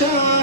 shine.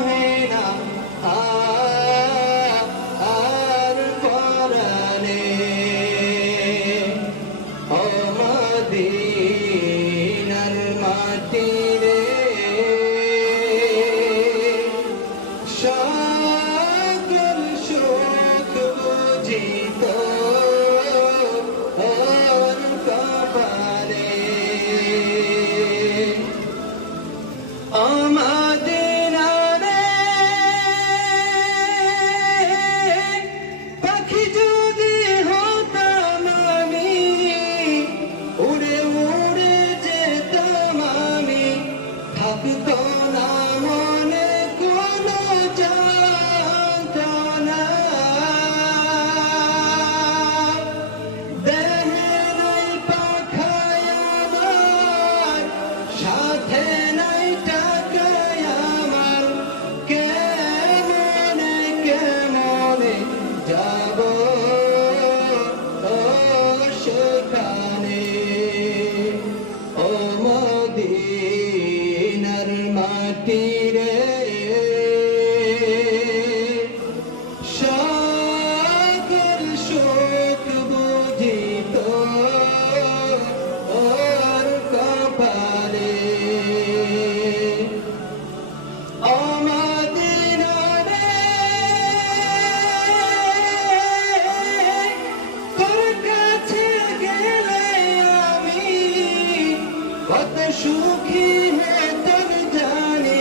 वत सुखी है तन जाने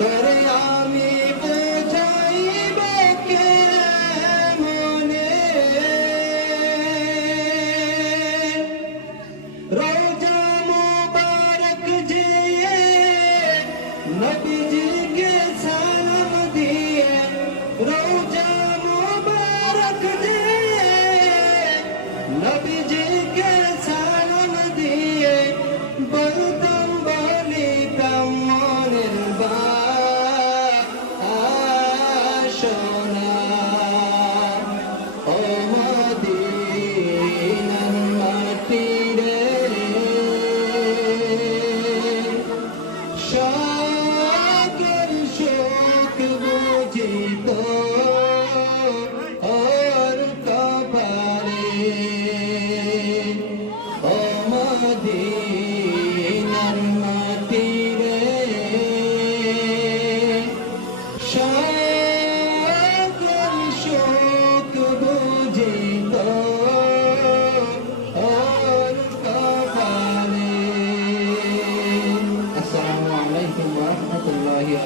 दरिया में